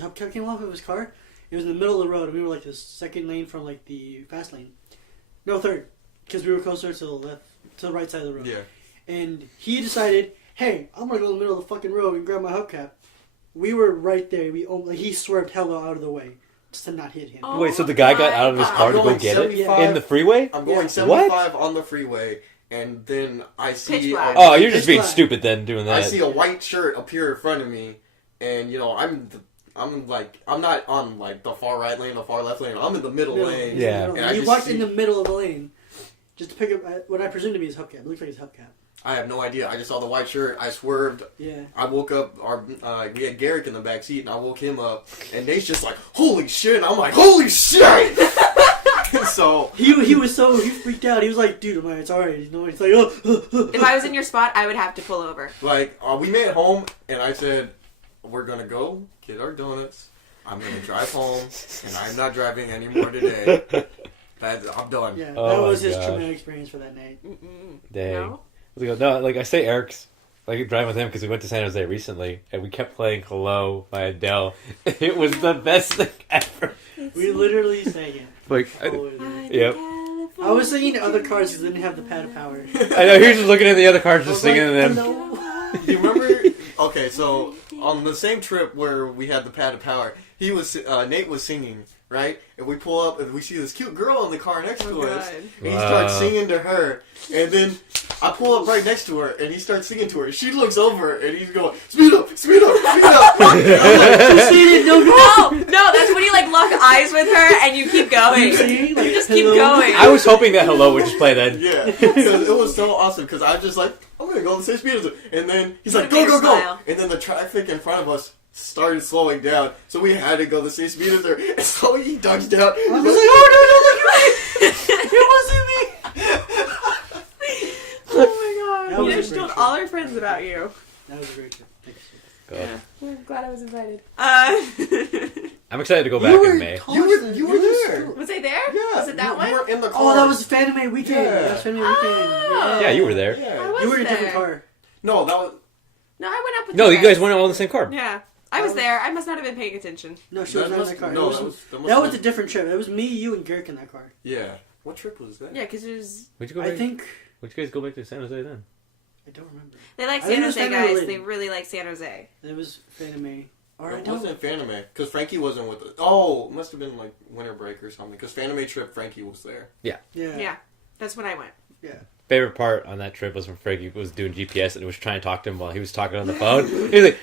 hubcap came off of his car. It was in the middle of the road, and we were like the second lane from like the fast lane. No, third. Because we were closer to the right side of the road. Yeah. And he decided, hey, I'm gonna go in the middle of the fucking road and grab my hubcap. We were right there. He swerved hella out of the way just to not hit him. Oh. Wait, so the guy got out of his car to go get it? In the freeway? I'm going Yeah. 75 on the freeway, and then I see... Pitch black. Oh, you're just It's being black. stupid then doing that. I see a white shirt appear in front of me, and, you know, I'm not on, like, the far right lane, the far left lane. I'm in the middle lane. Yeah. And I He just walked see- in the middle of the lane just to pick up what I presume to be his hubcap. It looked like his hubcap. I have no idea. I just saw the white shirt. I swerved. Yeah. I woke up. We had Garrick in the back seat, and I woke him up. And Nate's just like, "Holy shit!" And I'm like, "Holy shit!" So He freaked out. He was like, "Dude, it's alright." You know, he's like, "Oh." If I was in your spot, I would have to pull over. like we made it home, and I said, "We're gonna go get our donuts. I'm gonna drive home, and I'm not driving anymore today. I'm done." Yeah, Oh that my was his gosh. traumatic experience for that night. Dang. No? No, like I say Eric's, like driving with him because we went to San Jose recently and we kept playing Hello by Adele. It was the best thing ever. We literally sang it. Like, Yep. I was singing to other cars because they didn't have the pad of power. I know, he was just looking at the other cars I was just singing like, to them. "Hello." Do you remember? Okay, so on the same trip where we had the pad of power, Nate was singing, right? And we pull up and we see this cute girl in the car next to us. God. And he starts singing to her. And then I pull up right next to her and he starts singing to her. She looks over and he's going, "Speed up, speed up, speed up." I'm like, Just sing it, no, No, that's when you like lock eyes with her and you keep going. singing, like, You just keep hello. going. I was hoping that Hello would just play then. yeah, 'cause it was so awesome because I was just like, "I'm gonna go on the same speed as her." And then he's like, Made "Go, her go, go!" smile. And then the traffic in front of us started slowing down, so we had to go the same speed as her. And so he ducks down. He's I like, was like, "Oh no, no, look at me! It wasn't me!" Oh my That god. was You a just great told trip. all our friends about you. That was a great trip. Thanks. God. I'm glad I was invited. I'm excited to go You back were in May. You were there. Was I there? Yeah, Was it that you one? were in the car. Oh, that was Fanime Weekend. Yeah. That was Fanime Weekend. Oh. Yeah, you were there. I Yeah. was You were in a there. different car. No, that was. No, I went up with No, you you guys went all in the same car. Yeah. I was there. I must not have been paying attention. No, she was That not in must- that car. no, that was that a must- different trip. It was me, you, and Garrick in that car. Yeah. What trip was that? Yeah, because it was. Would you go I back? think. Would you guys go back to San Jose then? I don't remember. They like I think San it was Jose, Fanime guys. related. They really like San Jose. It was Fanime. Or I It don't. wasn't Fanime, because Frankie wasn't with us. Oh, it must have been like winter break or something, because Fanime trip, Frankie was there. Yeah. Yeah. That's when I went. Yeah. Favorite part on that trip was when Frankie was doing GPS and was trying to talk to him while he was talking on the phone.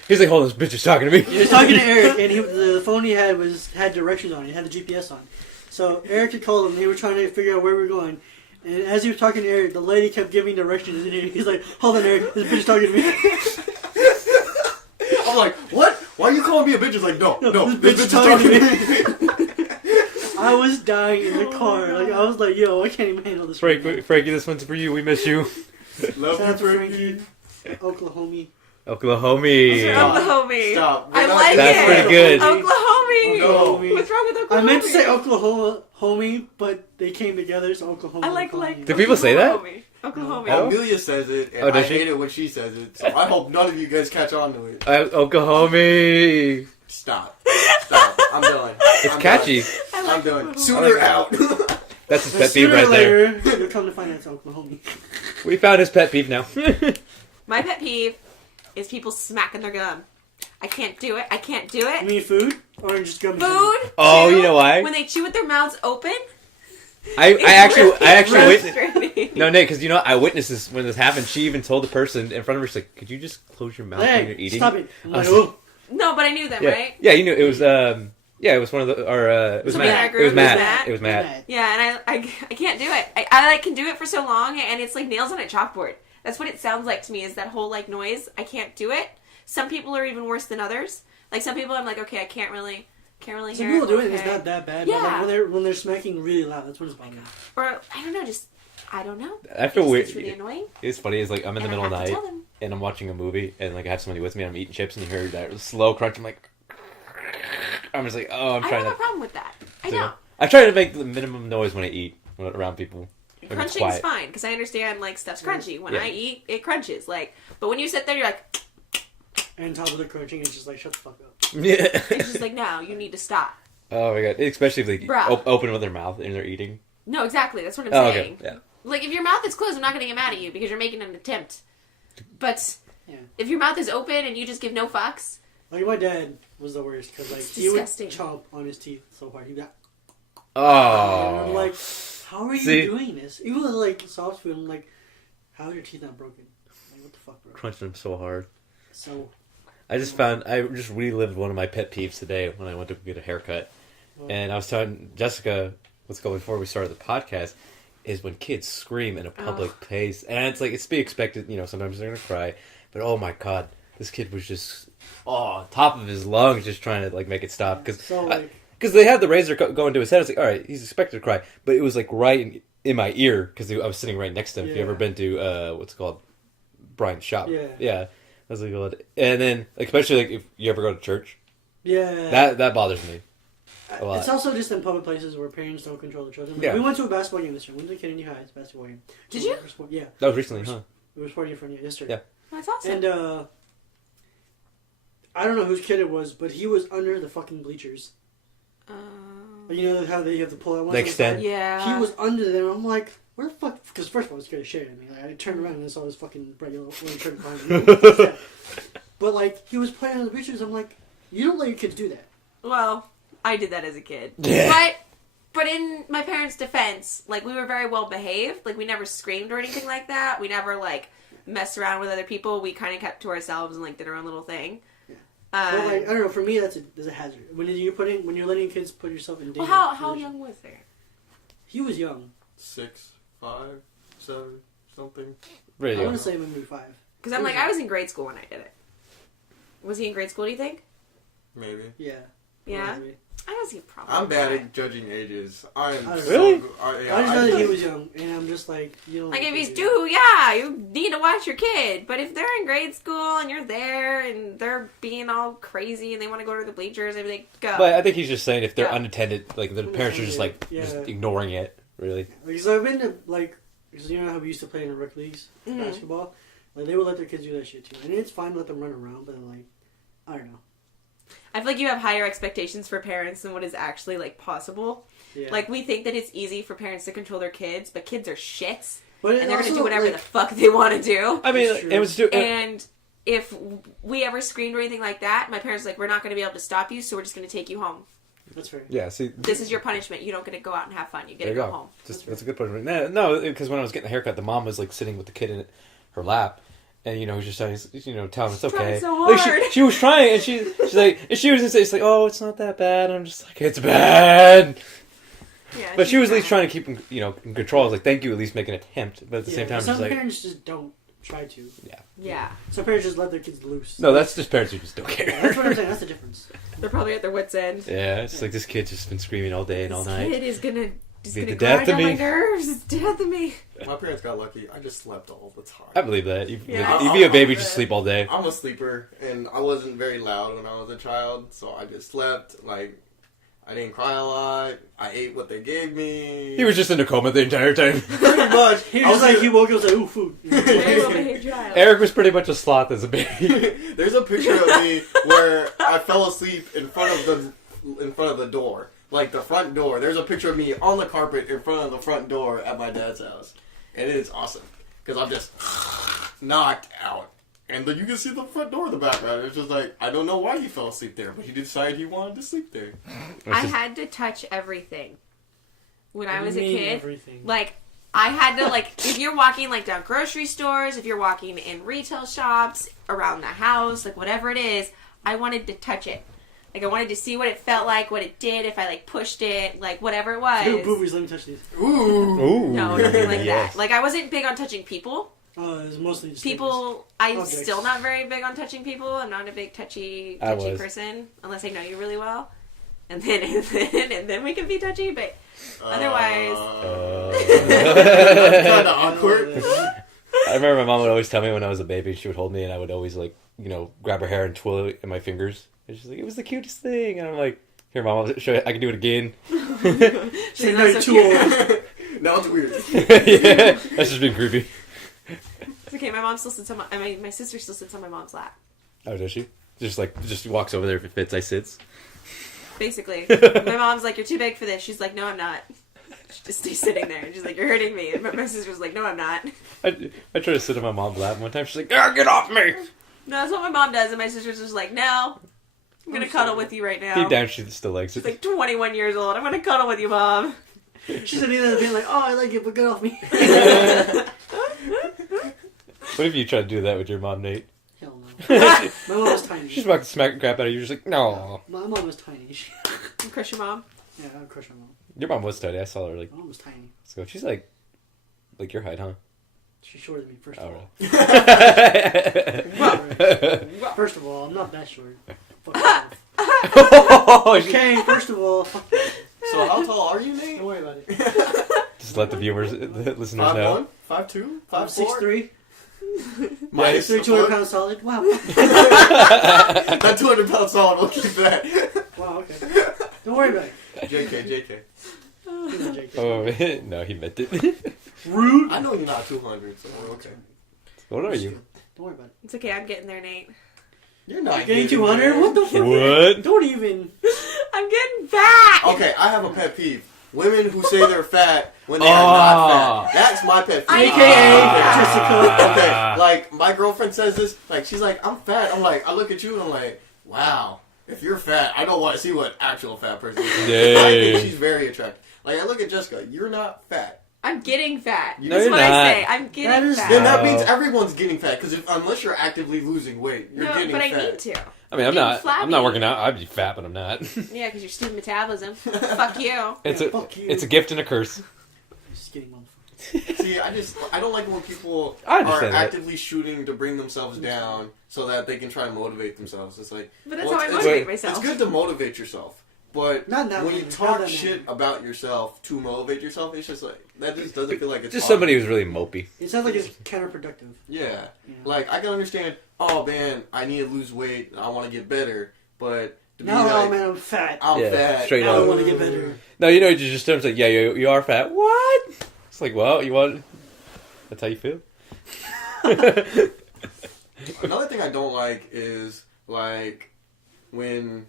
He's like, hold on, this bitch is talking to me. He was talking to Eric, and the phone he had had directions on it. It had the GPS on. So Eric had called him. They were trying to figure out where we were going. And as he was talking to Eric, the lady kept giving directions. And he's like, "Hold on, Eric, this bitch is talking to me." I'm like, what? Why are you calling me a bitch? He's like, no, No, this bitch is talking to me. I was dying in the car. Like I was like, "Yo, I can't even handle this." right now." Frankie, this one's for you. We miss you. Love Shout you, out to Frankie. Frankie, Oklahoma. Oklahoma. Stop. Oklahoma. Stop. I We're not- like That's it. pretty good. Oklahoma. No. What's wrong with I Oklahoma? meant to say Oklahoma, homie, but they came together, so Oklahoma. I like. Oklahoma. Do people say that? Oklahoma. Oklahoma. Oh. Amelia says it, and Oh, I does she? hate it when she says it. So I hope none of you guys catch on to it. Oklahoma. Stop. Stop. I'm done. It's I'm catchy. Done. I'm done. Oklahoma. Sooner out. That's his But pet peeve sooner or right there. later, you'll come to find out it's Oklahoma. We found his pet peeve now. My pet peeve is people smacking their gum. I can't do it. I can't do You it. mean food or just gum? Food. Oh, too, you know why? When they chew with their mouths open. I actually witnessed. witnessed. No, Nate, because I witnessed this when this happened. She even told the person in front of her, she's like, "Could you just close your mouth when you're Hey, eating?" stop it! I'm I like, was oh. No, but I knew them, Yeah, right? yeah, you knew it was. Yeah, it was one of the. Or it was Somebody in our Matt. group, It was it was Matt. Matt. It was Matt. Yeah, and I can't do it. I like can do it for so long, and it's like nails on a chalkboard. That's what it sounds like to me. Is that whole like noise? I can't do it. Some people are even worse than others. Like some people, I'm like, okay, I can't really Some hear. people do it, and okay. it's not that bad. Yeah. But like when they're smacking really loud, that's when it's bothering me. Or I don't know, just I don't know. I feel weird. It's really annoying. It's funny. It's like I'm in the and middle I of the have to night tell them. and I'm watching a movie and like I have somebody with me. And I'm eating chips and you hear that slow crunch. I'm like, I'm just like, oh, I'm I trying don't have a to. problem with that. I So, don't. I try to make the minimum noise when I eat around people. When it's Crunching's quiet. fine because I understand like stuff's crunchy. When Yeah. I eat, it crunches. Like, but when you sit there, you're like, And on top of the crunching, it's just like, shut the fuck up. Yeah. it's just like, no, you need to stop. Oh my god! Especially if they Bruh. open with their mouth and they're eating. No, exactly. That's what I'm Oh, saying. okay. Yeah. Like, if your mouth is closed, I'm not going to get mad at you because you're making an attempt. But Yeah. if your mouth is open and you just give no fucks, Like my dad was the worst because like It's he would disgusting. chomp on his teeth so hard. He'd be like, Oh. and I'm like, how are you See? doing this? Even with like soft food, I'm like, how are your teeth not broken? Like, what the fuck, bro? Crunching them so hard. So I just relived one of my pet peeves today when I went to get a haircut. And I was telling Jessica, let's go before we started the podcast, is when kids scream in a public place. And it's like, it's to be expected, sometimes they're going to cry. But oh my god, this kid was just, top of his lungs just trying to like make it stop. So, like- Because they had the razor going to his head. It's like, alright, he's expected to cry. But it was like right in my ear because I was sitting right next to him. If you Yeah. ever been to, what's it called? Brian's shop. Yeah. Yeah. I was like, God. And then, like, especially like if you ever go to church, yeah, that bothers me. A lot. it's also just in public places where parents don't control their children. Yeah. We went to a basketball game this year. We went to Kennedy High's basketball game. Did you? Yeah, That was recently, huh? we were sporting in front of you yesterday. Yeah. that's awesome. And I don't know whose kid it was, but he was under the fucking bleachers. You know how they have to pull out one They extend? Yeah. He was under there. I'm like, where the fuck? Because first of all, it scared the shit out of me. Like, I turned around and I saw this fucking bright yellow shirt behind me. But like, he was playing on the bleachers. I'm like, you don't let your kids do that. Well, I did that as a kid. Yeah. But in my parents' defense, like, we were very well behaved. Like, we never screamed or anything like that. We never, like, messed around with other people. We kind of kept to ourselves and, like, did our own little thing. Yeah. But like, I don't know. For me, there's a hazard. When you're letting kids put yourself in danger. Well, how young was there? He was young. 6, 5, 7, something. Really I young. want to say maybe 5. Because I'm like, I was in grade school when I did it. Was he in grade school, do you think? Maybe. Yeah. Yeah? Maybe. I don't see a problem. I'm with bad that. at judging ages. I am so Really? good. I just know that he was young, and I'm just like, you don't. Like, if he's do due, yeah, you need to watch your kid. But if they're in grade school and you're there and they're being all crazy and they want to go to the bleachers, I'd be like, go. But I think he's just saying if they're Yeah. unattended, like the parents are just like Yeah. just ignoring it. Really. Because I've been to because you know how we used to play in the rec leagues Mhm. basketball. Like they would let their kids do that shit too, and it's fine to let them run around, but like, I don't know. I feel like you have higher expectations for parents than what is actually, like, possible. Yeah. Like, we think that it's easy for parents to control their kids, but kids are shits. but And they're going to also, do whatever like, the fuck they want to do. I mean, That's true. it was And if we ever screamed or anything like that, my parents were like, we're not going to be able to stop you, so we're just going to take you home. That's fair. yeah. See, This is your punishment. You don't get to go out and have fun. You get there to you go go. home. That's a good point. No, because when I was getting a haircut, the mom was like sitting with the kid in her lap. And he's just telling him it's okay. trying so Like, hard. she was trying, and she's like, and she was gonna say, it's like, oh, it's not that bad. And I'm just like, it's bad. Yeah, But she was at least trying to keep him, in control. I was like, thank you, at least make an attempt. But at the same time, some she's like, parents just don't try to. Yeah. Some parents just let their kids loose. no, that's just parents who just don't care. That's what I'm saying. That's the difference. They're probably at their wits' end. Yeah, it's like this kid's just been screaming all day and all This night. kid is going to... Just Beat gonna the death grind of on my me. nerves. It's death of me. My parents got lucky. I just slept all the time. I believe that. Yeah. If you a baby, just sleep all day. I'm a sleeper, and I wasn't very loud when I was a child, so I just slept. Like, I didn't cry a lot. I ate what they gave me. He was just in a coma the entire time. pretty much. He was like, he woke up and was like, ooh, food. Very well behaved child. Eric was pretty much a sloth as a baby. There's a picture of me where I fell asleep in front of the door. Like the front door. There's a picture of me on the carpet in front of the front door at my dad's house. And it is awesome. Because I'm just knocked out. And then you can see the front door in the background. It's just like, I don't know why he fell asleep there, but he decided he wanted to sleep there. I had to touch everything when I was a kid. Everything. Like, I had to, like, if you're walking, like, down grocery stores, if you're walking in retail shops, around the house, like, whatever it is, I wanted to touch it. Like, I wanted to see what it felt like, what it did, if I, like, pushed it, like, whatever it was. Ooh, boobies, let me touch these. Ooh. No, nothing like Yes. that. Like, I wasn't big on touching people. It was mostly just People, I'm Objects. still not very big on touching people. I'm not a big touchy I was. person, unless I know you really well. And then we can be touchy, but otherwise... Kind of awkward. I remember my mom would always tell me when I was a baby, she would hold me and I would always, like, you know, grab her hair and twirl it in my fingers. And she's like, it was the cutest thing. And I'm like, here, Mom, I'll show you. I can do it again. She's not too old. Now it's weird. Yeah, that's just being creepy. It's okay, my mom still sits on my sister still sits on my mom's lap. Oh, does she? Just walks over there if it fits, I sits. Basically. My mom's like, you're too big for this. She's like, no, I'm not. She just stays sitting there. And she's like, you're hurting me. And my sister's like, no, I'm not. I tried to sit on my mom's lap one time. She's like, get off me! No, that's what my mom does. And my sister's just like, no. I'm going to cuddle with you right now. Deep down, she still likes She's it. like 21 years old. I'm going to cuddle with you, Mom. She said either being like, oh, I like it, but get off me. What if you tried to do that with your mom, Nate? Hell no. My mom was tiny. She's about to smack the crap out of you. You're just like, no. My mom was tiny. You crush your mom? Yeah, I would crush my mom. Your mom was tiny. I saw her, like, My mom was tiny. so she's like your height, huh? She's shorter than me, first of Oh, all. really? First of all, I'm not that short. Fuck Oh, yourself. Okay, first of all, So how tall are you, Nate? don't worry about it. Just let the viewers, the listeners know. 5'1", 5'2", I'm 5'4"? 6'3", Minus a 200 foot. pounds solid. Wow. That 200 pounds solid, we'll keep that. Wow, okay. Don't worry about it. JK. He's not JK. Oh, no, he meant it. Rude. I know you're not 200, so we're okay. What are you? Don't worry about it. It's okay. I'm getting there, Nate. You're not Getting 200? What the fuck? What? Don't even. I'm getting fat! Okay, I have a pet peeve. Women who say they're fat when they are not fat. That's my pet peeve. AKA Jessica. Okay, like, my girlfriend says this, like, she's like, I'm fat. I'm like, I look at you and I'm like, wow, if you're fat, I don't want to see what actual fat person is. Yay. I think she's very attractive. Like, I look at Jessica, you're not fat. I'm getting fat. No, That's you're what not. I say. I'm That getting is- fat. Then that No. means everyone's getting fat, because unless you're actively losing weight, you're No, getting but fat. I need to. I mean, I'm Getting not flabby. working out. I'd be fat, but I'm not. Yeah, because you're student metabolism. Fuck you. It's Yeah, a fuck you. it's a gift and a curse. Just kidding, motherfucker. See, I don't like when people I are understand that. actively shooting to bring themselves down so that they can try and motivate themselves. It's like, But that's well, how I it's- motivate it's myself. It's good to motivate yourself, but Not that when you many, not talk that shit many. about yourself to motivate yourself, it's just like that just doesn't feel like it's Just fun. somebody who's really mopey. It sounds like it's counterproductive. Yeah, Yeah. like I can understand. Oh man, I need to lose weight. And I want to get better, but to be No, like, man, I'm fat. I'm Yeah, fat. straight I up. want to get better. No, you know, you just terms like, yeah, you are fat. What? It's like, well, you want? That's how you feel. Another thing I don't like is like when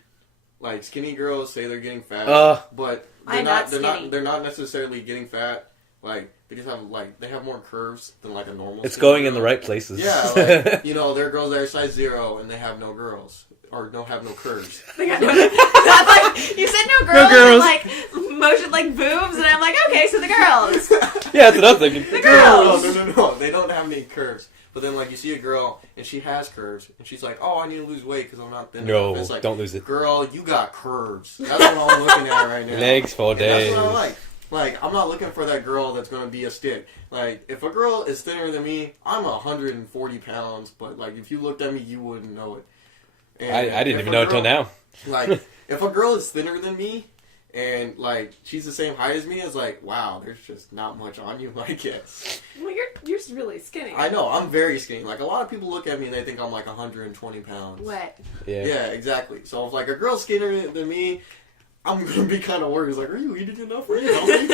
like skinny girls say they're getting fat, but they're I'm not skinny. they're not necessarily getting fat. Like they just have they have more curves than like a normal. It's skinny going in girl. the right places. Yeah, like, you know, there are girls that are size 0 and they have no girls or don't have no curves. They got That's like, you said no girls, girls. And like motion like boobs, and I'm like, okay, so the girls. Yeah, that's what I'm thinking. The girls. No, they don't have any curves. But then like you see a girl and she has curves and she's like, oh, I need to lose weight because I'm not thin No, enough. It's like, don't lose it. girl, you got curves. That's what I'm looking at right now. Legs for And that's days. what I like. Like, I'm not looking for that girl that's going to be a stick. Like, if a girl is thinner than me, I'm 140 pounds, but, like, if you looked at me, you wouldn't know it. And I didn't if even a know it till girl- now. Like, if a girl is thinner than me, and, like, she's the same height as me, it's like, wow, there's just not much on you, I guess. Well, you're really skinny. I know, I'm very skinny. Like, a lot of people look at me and they think I'm, like, 120 pounds. What? Yeah. Yeah, exactly. So, if, like, a girl's skinnier than me, I'm going to be kind of worried. It's like, are you eating enough? Are you healthy?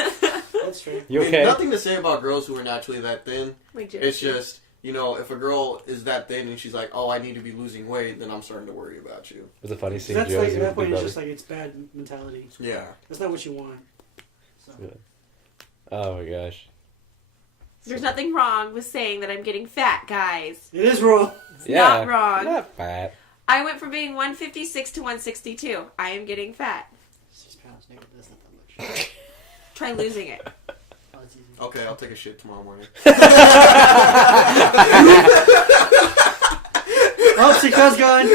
That's true. You I mean, okay? nothing to say about girls who are naturally that thin. Like It's just, you know, if a girl is that thin and she's like, oh, I need to be losing weight, then I'm starting to worry about you. It was a funny scene. That's Joe, like, was at with that point, Big it's Brother. just like, it's bad mentality. Yeah. That's not what you want. So. Oh my gosh. There's nothing wrong with saying that I'm getting fat, guys. It is wrong. It's Yeah. not wrong. Not fat. I went from being 156 to 162. I am getting fat. 6 pounds, nigga. That's not that much. Try losing it. Oh, it's easy. Okay, I'll take a shit tomorrow morning. Oh, Sika's gone.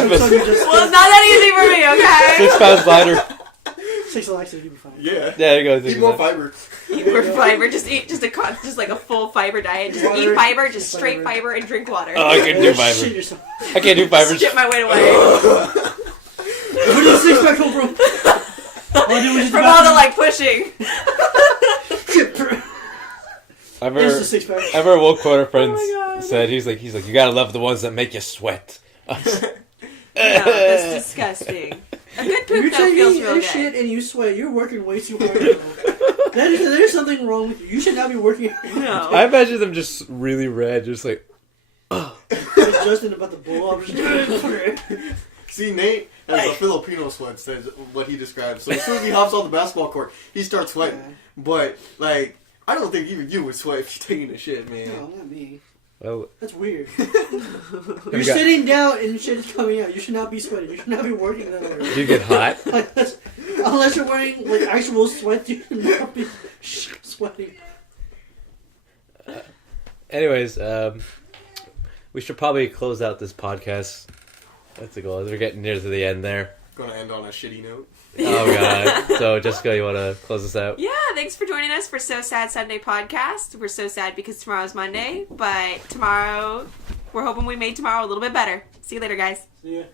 Chokes on you just Well, it's not that easy for me, okay? 6 pounds lighter. 6 Alexa, you'll be fine. Yeah. There you go. Eat more fiber. Eat more fiber. Just eat just like a full fiber diet. Just Water. eat fiber, just Just straight fiber. fiber, and drink water. Oh, I can do Shit fiber. yourself. I can't do fiber. Skip my weight away. Where did the 6-pack come from? All I do is just From all the like pushing. There's the 6-pack. Ever woke one of our friends Oh my God. said he's like you gotta love the ones that make you sweat. No, that's disgusting. A good If poop you're though taking feels real this good. shit and you sweat, you're working way too hard. Bro. There's something wrong with you. You should not be working. No. I imagine them just really red, just like Like Justin about the bull. I'm just See, Nate has a Filipino sweat, says what he describes. So as soon as he hops on the basketball court, he starts sweating. Yeah. But, like, I don't think even you would sweat if you're taking a shit, man. No, not me. well, That's weird. you You're got- sitting down and shit is coming out. You should not be sweating. You should not be working that hard. do you get hot? Unless you're wearing like actual sweat, you should not be sweating. Anyways, we should probably close out this podcast. That's the goal. We're getting near to the end there. Gonna end on a shitty note. Oh god. So Jessica, you want to close us out? Yeah, thanks for joining us for So Sad Sunday podcast. We're so sad because tomorrow's Monday, but tomorrow, we're hoping we made tomorrow a little bit better. See you later, guys. See ya.